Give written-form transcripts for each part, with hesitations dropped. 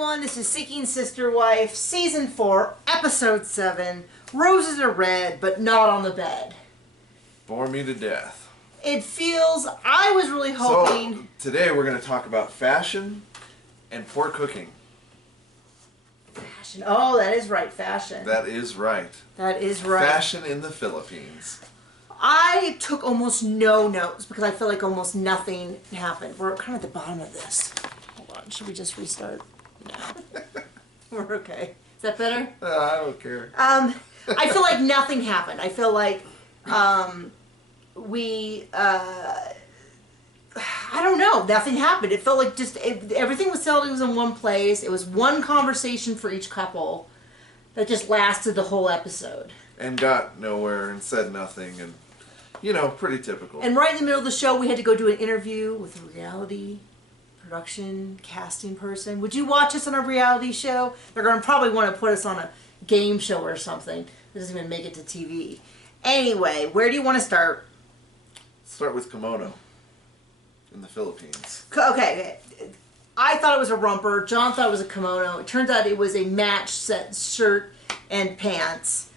everyone, this is Seeking Sister Wife, Season 4, Episode 7. Roses are red, but not on the bed. Bore me to death. It feels, I was really hoping... So, today we're going to talk about fashion and poor cooking. Fashion, oh, that is right, fashion. That is right. That is right. Fashion in the Philippines. I took almost no notes because I feel like almost nothing happened. We're kind of at the bottom of this. Hold on, should we just restart? No. We're okay. Is that better? I don't care. I feel like nothing happened. I feel like I don't know, nothing happened. It felt like just everything was settled. It was in one place. It was one conversation for each couple that just lasted the whole episode. And got nowhere and said nothing, and you know, pretty typical. And right in the middle of the show, we had to go do an interview with a reality production casting person. Would you watch us on a reality show? They're going to probably want to put us on a game show or something. It doesn't even make it to TV. Anyway, where do you want to start? Start with kimono in the Philippines. Okay. I thought it was a romper. John thought it was a kimono. It turns out it was a matched set shirt and pants.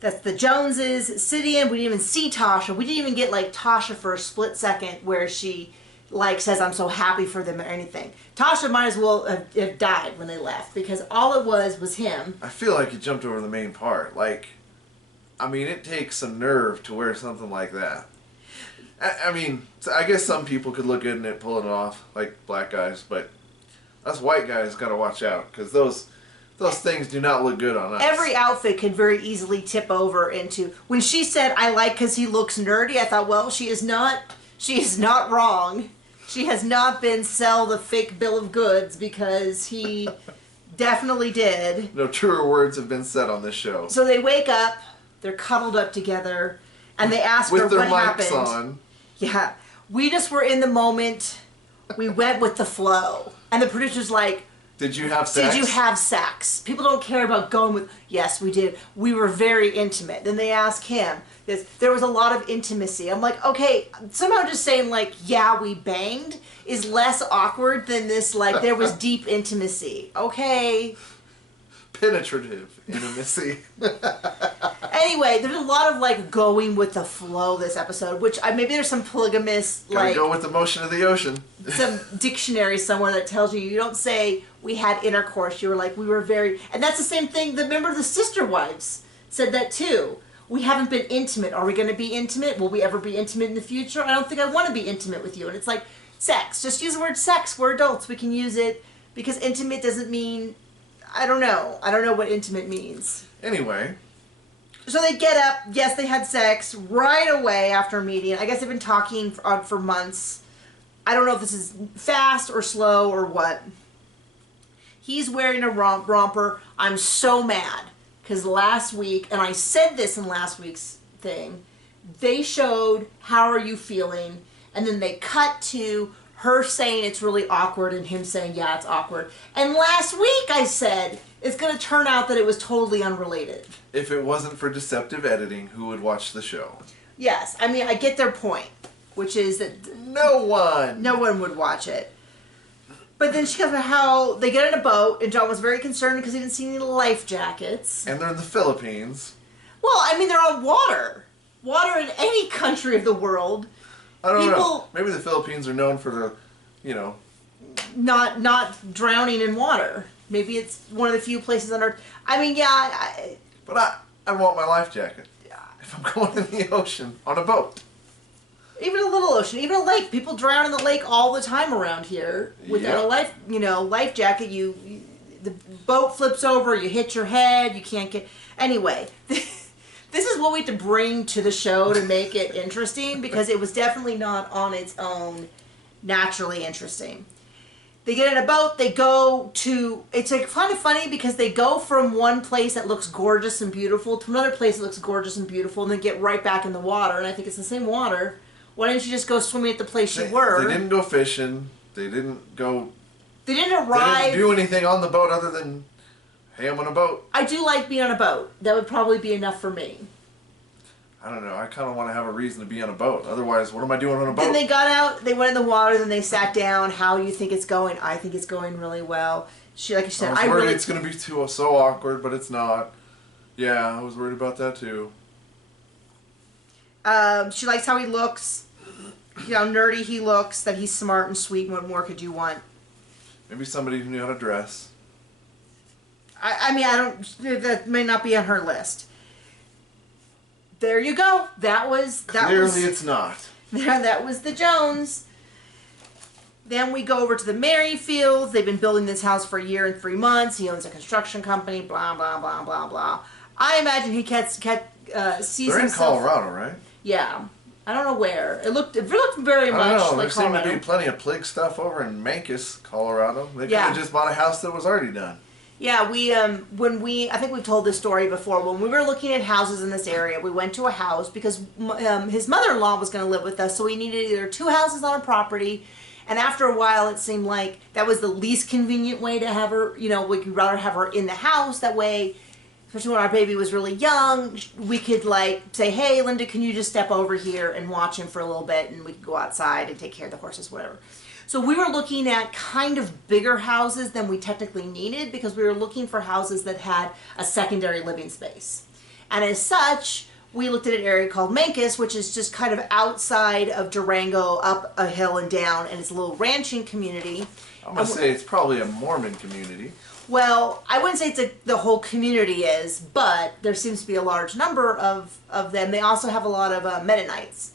That's the Joneses sitting in. We didn't even see Tasha. We didn't even get like Tasha for a split second where she like says I'm so happy for them or anything. Tasha might as well have died when they left because all it was him. I feel like you jumped over the main part. Like, I mean, it takes some nerve to wear something like that. I mean, I guess some people could look good in it, pulling it off, like black guys, but us white guys got to watch out because those things do not look good on us. Every outfit could very easily tip over into... When she said, I like because he looks nerdy, I thought, well, she is not wrong. She has not been sell the fake bill of goods because he definitely did. No truer words have been said on this show. So they wake up, they're cuddled up together, and they ask her what happened. With their mics on. Yeah. We just were in the moment. We went with the flow. And the producer's like... Did you have sex? Did you have sex? People don't care about going with, yes, we did. We were very intimate. Then they ask him, there was a lot of intimacy. I'm like, okay, somehow just saying like, yeah, we banged is less awkward than this, like, there was deep intimacy. Okay. Penetrative intimacy. Anyway, there's a lot of like going with the flow this episode, which maybe there's some polygamous Gotta go with the motion of the ocean. Some dictionary somewhere that tells you don't say we had intercourse. You were like, we were very, and that's the same thing. The member of the Sister Wives said that too. We haven't been intimate. Are we going to be intimate? Will we ever be intimate in the future? I don't think I want to be intimate with you. And it's like sex. Just use the word sex. We're adults. We can use it because intimate doesn't mean. I don't know. I don't know what intimate means. Anyway. So they get up. Yes, they had sex right away after a meeting. I guess they've been talking for months. I don't know if this is fast or slow or what. He's wearing a romper. I'm so mad. Because last week, and I said this in last week's thing, they showed how are you feeling, and then they cut to her saying it's really awkward and him saying, yeah, it's awkward. And last week I said it's going to turn out that it was totally unrelated. If it wasn't for deceptive editing, who would watch the show? Yes, I mean, I get their point, which is that no one would watch it. But then she comes to how they get in a boat, and John was very concerned because he didn't see any life jackets. And they're in the Philippines. Well, I mean, they're on water. Water in any country of the world. I don't know. Maybe the Philippines are known for the, you know... Not drowning in water. Maybe it's one of the few places on Earth. I mean, yeah... But I want my life jacket. If I'm going in the ocean on a boat. Even a little ocean, even a lake. People drown in the lake all the time around here without a life jacket. The boat flips over, you hit your head, you can't get... Anyway, this is what we have to bring to the show to make it interesting because it was definitely not on its own naturally interesting. They get in a boat, they go to... It's like kind of funny because they go from one place that looks gorgeous and beautiful to another place that looks gorgeous and beautiful and then get right back in the water. And I think it's the same water. Why didn't you just go swimming at the place you were? They didn't go fishing. They didn't go... They didn't arrive... They didn't do anything on the boat other than, hey, I'm on a boat. I do like being on a boat. That would probably be enough for me. I don't know. I kind of want to have a reason to be on a boat. Otherwise, what am I doing on a boat? Then they got out, they went in the water, then they sat down. How do you think it's going? I think it's going really well. Like you said, I was worried it's going to be so awkward, but it's not. Yeah, I was worried about that too. She likes how he looks, how nerdy he looks, that he's smart and sweet. What more could you want? Maybe somebody who knew how to dress. I mean, that may not be on her list. There you go. Clearly it's not. That was the Jones. Then we go over to the Merrifields. They've been building this house for a year and 3 months. He owns a construction company, blah, blah, blah, blah, blah. I imagine he sees They're in himself... Colorado, right? Yeah. I don't know where. It looked very much like Colorado. There seemed to be plenty of Plig stuff over in Mancos, Colorado. They could have just bought a house that was already done. Yeah, I think we've told this story before. When we were looking at houses in this area, we went to a house because his mother-in-law was going to live with us, so we needed either 2 houses on a property. And after a while, it seemed like that was the least convenient way to have her, we'd rather have her in the house. That way, especially when our baby was really young, we could say, hey, Linda, can you just step over here and watch him for a little bit, and we could go outside and take care of the horses, whatever. So we were looking at kind of bigger houses than we technically needed because we were looking for houses that had a secondary living space. And as such, we looked at an area called Mancos, which is just kind of outside of Durango, up a hill and down, and it's a little ranching community. I'm going to say it's probably a Mormon community. Well, I wouldn't say the whole community is, but there seems to be a large number of them. They also have a lot of Mennonites.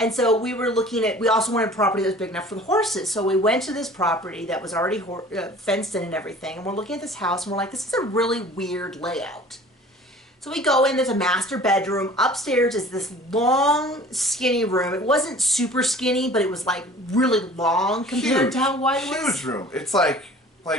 And so we were we also wanted a property that was big enough for the horses. So we went to this property that was already fenced in and everything, and we're looking at this house, and we're like, this is a really weird layout. So we go in, there's a master bedroom. Upstairs is this long, skinny room. It wasn't super skinny, but it was really long compared to how wide it was. Huge room. It's like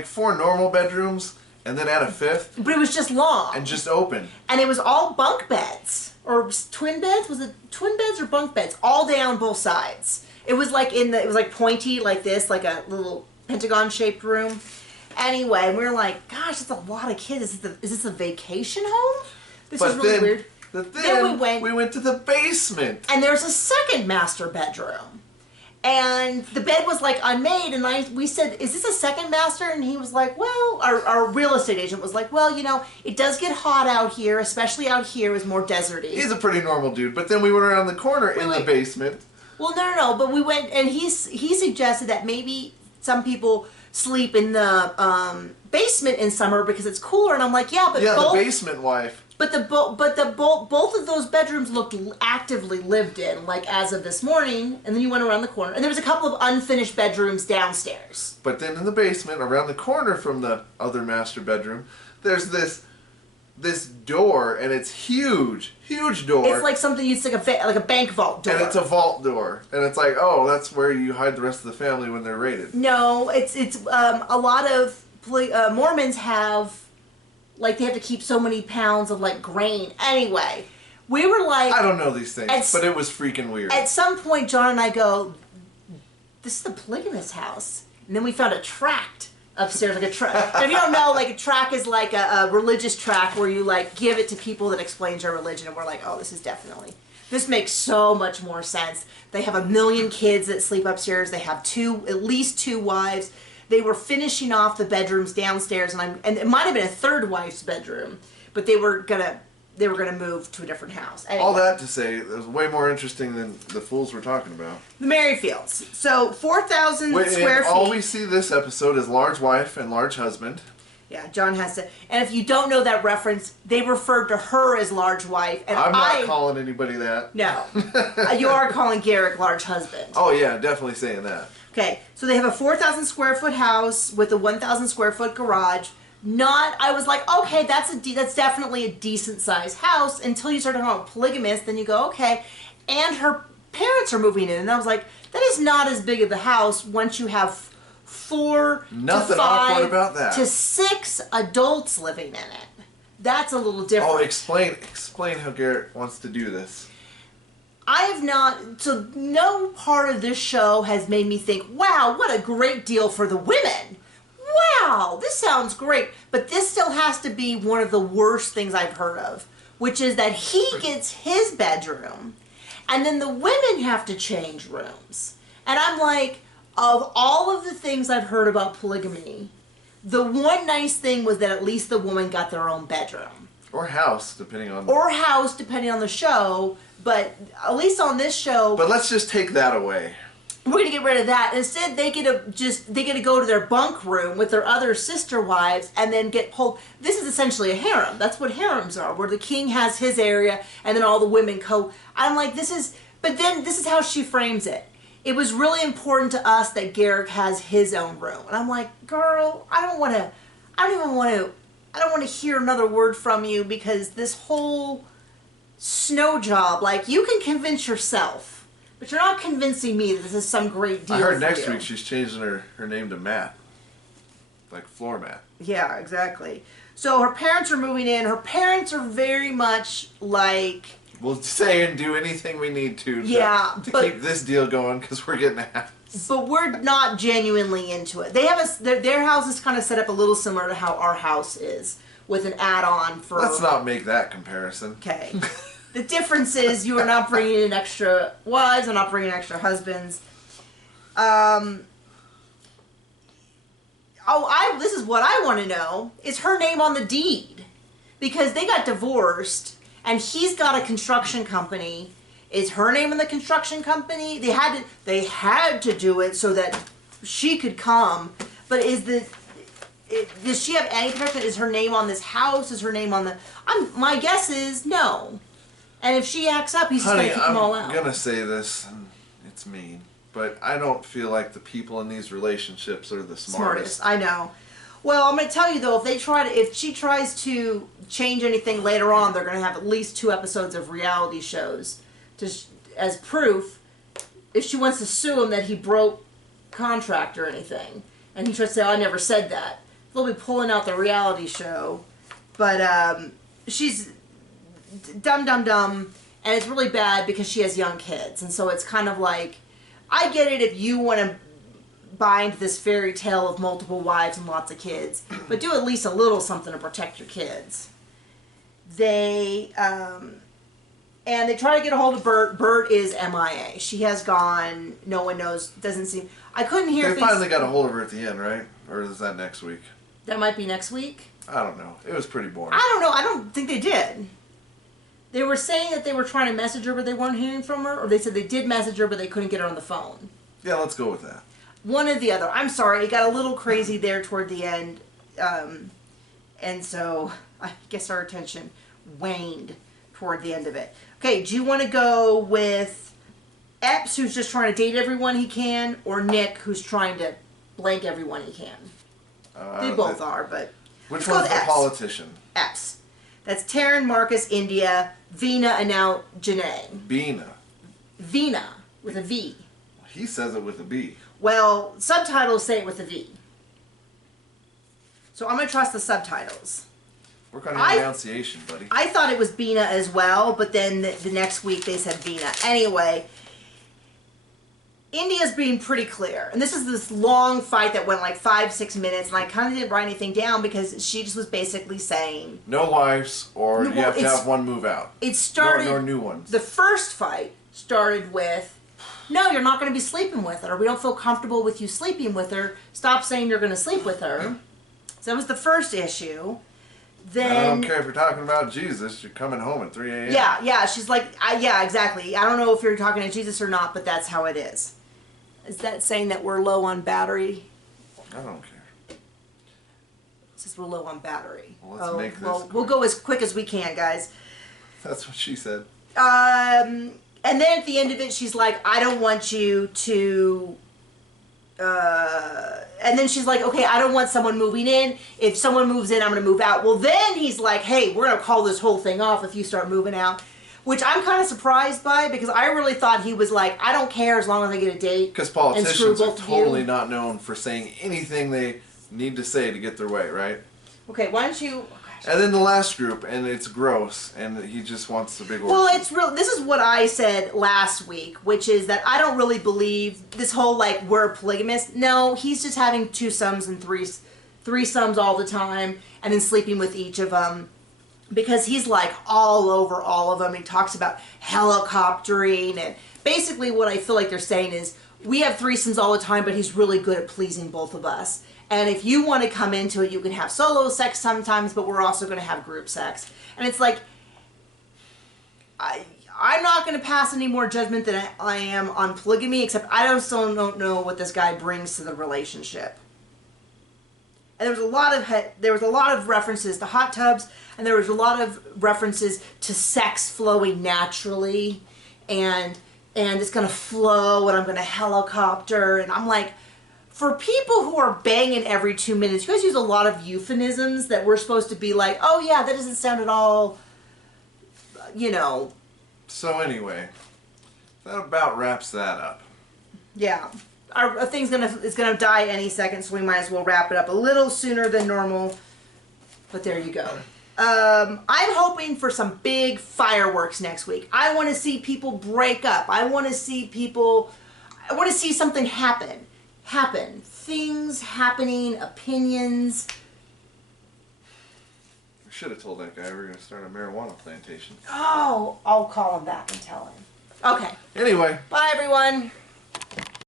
4 normal bedrooms and then add a 5th. But it was just long. And just open. And it was all bunk beds. Or twin beds? Was it twin beds or bunk beds? All down both sides. It was it was pointy like this, like a little Pentagon-shaped room. Anyway, we were like, gosh, that's a lot of kids. Is this a vacation home? This is really weird. Then we went to the basement. And there's a second master bedroom. And the bed was unmade, and we said, is this a second master? And he was like, well, our real estate agent was like, well, it does get hot out here, especially out here is more deserty. He's a pretty normal dude, but then we went around the corner in the basement. Well, no, but we went, and he suggested that maybe some people sleep in the basement in summer because it's cooler, and I'm like, yeah, but the basement wife. But both of those bedrooms looked actively lived in, as of this morning. And then you went around the corner, and there was a couple of unfinished bedrooms downstairs. But then in the basement, around the corner from the other master bedroom, there's this door, and it's huge door. It's like something you'd stick like a bank vault door. And it's a vault door, and it's like, oh, that's where you hide the rest of the family when they're raided. No, it's a lot of Mormons have. They have to keep so many pounds of grain. Anyway, we were I don't know these things, but it was freaking weird. At some point, John and I go, this is the polygamous house. And then we found a tract upstairs, a tract. If you don't know, a tract is a religious tract where you give it to people that explains your religion. And we're like, oh, this makes so much more sense. They have 1 million kids that sleep upstairs. They have at least 2 wives. They were finishing off the bedrooms downstairs, and it might have been a third wife's bedroom, but they were gonna move to a different house. Anyway. All that to say, it was way more interesting than the fools we're talking about. The Merrifields. So 4,000 square feet. All we see this episode is large wife and large husband. Yeah, John has to. And if you don't know that reference, they referred to her as large wife, and I'm not calling anybody that. No, you are calling Garrick large husband. Oh yeah, definitely saying that. Okay, so they have a 4,000 square foot house with a 1,000 square foot garage. I was like, okay, that's definitely a decent sized house until you start talking about polygamous. Then you go, okay, and her parents are moving in, and I was like, that is not as big of the house once you have 4 Nothing to 5 awkward about that. to 6 adults living in it. That's a little different. Oh, explain how Garrett wants to do this. I have not, so no part of this show has made me think, wow, what a great deal for the women. Wow, this sounds great. But this still has to be one of the worst things I've heard of, which is that he gets his bedroom, and then the women have to change rooms. And I'm like, of all of the things I've heard about polygamy, The one nice thing was that at least the woman got their own bedroom. Or house, depending on... Or house, depending on the show. But at least on this show... But let's just take that away. We're going to get rid of that. Instead, they get to go to their bunk room with their other sister wives and then get pulled. This is essentially a harem. That's what harems are, where the king has his area and then all the women I'm like, this is... But then this is how she frames it. It was really important to us that Garrick has his own room. And I'm like, girl, I don't want to hear another word from you, because this whole snow job, like, you can convince yourself, but you're not convincing me that this is some great deal. I heard next week she's changing her name to Matt. Like floor mat. Yeah, exactly. So her parents are moving in. Her parents are very much like... We'll say and do anything we need to keep this deal going, because we're getting a house. But we're not genuinely into it. They have their house is kind of set up a little similar to how our house is, with an add-on for... Let's not make that comparison. Okay. The difference is you are not bringing in extra wives and not bringing in extra husbands. This is what I want to know. Is her name on the deed? Because they got divorced... And he's got a construction company. Is her name in the construction company? They had to do it so that she could come. But does she have any connection? Is her name on this house? Is her name on the... my guess is no. And if she acts up, he's just going to kick them all out. I'm going to say this, and it's mean, but I don't feel like the people in these relationships are the smartest. I know. Well, I'm going to tell you, though, if she tries to change anything later on, they're going to have at least 2 episodes of reality shows as proof. If she wants to sue him that he broke contract or anything, and he tries to say, I never said that, they'll be pulling out the reality show. But she's dumb, and it's really bad because she has young kids. And so it's kind of like, I get it if you want to buy into this fairy tale of multiple wives and lots of kids, but do at least a little something to protect your kids. They try to get a hold of Bert. Bert is MIA. She has gone. No one knows. Doesn't seem. I couldn't hear. They finally got a hold of her at the end, right? Or is that next week? That might be next week. I don't know. It was pretty boring. I don't know. I don't think they did. They were saying that they were trying to message her, but they weren't hearing from her, or they said they did message her, but they couldn't get her on the phone. Yeah, let's go with that. One or the other. I'm sorry, it got a little crazy there toward the end. And so I guess our attention waned toward the end of it. Okay, do you want to go with Epps, who's just trying to date everyone he can, or Nick, who's trying to blank everyone he can? They both are, but... Which one's the politician? Epps. That's Taryn, Marcus, India, Vina, and now Janae. Vina. Vina, with a V. He says it with a B. Well, subtitles say it with a V. So I'm going to trust the subtitles. Work on your pronunciation, buddy. I thought it was Bina as well, but then the next week they said Vina. Anyway, India's being pretty clear. And this is this long fight that went like 5-6 minutes, and I kind of didn't write anything down because she just was basically saying... No wives, or you have to have one move out. It started... No new ones. The first fight started with... No, you're not going to be sleeping with her. We don't feel comfortable with you sleeping with her. Stop saying you're going to sleep with her. So that was the first issue. Then I don't care if you're talking about Jesus. You're coming home at 3 a.m. Yeah. She's like, yeah, exactly. I don't know if you're talking to Jesus or not, but that's how it is. Is that saying that we're low on battery? I don't care. It says we're low on battery. Well, let's make this quick. We'll go as quick as we can, guys. That's what she said. And then at the end of it, she's like, I don't want you to... and then she's like, okay, I don't want someone moving in. If someone moves in, I'm going to move out. Well, then he's like, hey, we're going to call this whole thing off if you start moving out. Which I'm kind of surprised by, because I really thought he was like, I don't care as long as I get a date. Because politicians are totally not known for saying anything they need to say to get their way, right? Okay, why don't you... And then the last group, and it's gross, and he just wants the big orgy. Well, it's real. This is what I said last week, which is that I don't really believe this whole, like, we're polygamous. No, he's just having 2-somes and threesomes all the time, and then sleeping with each of them, because he's, like, all over all of them. He talks about helicoptering, and basically what I feel like they're saying is, we have threesomes all the time, but he's really good at pleasing both of us. And if you want to come into it, you can have solo sex sometimes, but we're also going to have group sex. And it's like, I'm not going to pass any more judgment than I am on polygamy, except I still don't know what this guy brings to the relationship. And there was a lot of references to hot tubs, and there was a lot of references to sex flowing naturally, and it's going to flow, and I'm going to helicopter, and I'm like, for people who are banging every 2 minutes, you guys use a lot of euphemisms that we're supposed to be like, oh yeah, that doesn't sound at all, you know. So anyway, that about wraps that up. Yeah. Our thing's gonna die any second, so we might as well wrap it up a little sooner than normal. But there you go. I'm hoping for some big fireworks next week. I want to see people break up. I want to see something happen. Things happening, opinions. I should have told that guy we were going to start a marijuana plantation. Oh, I'll call him back and tell him. Okay. Anyway. Bye, everyone.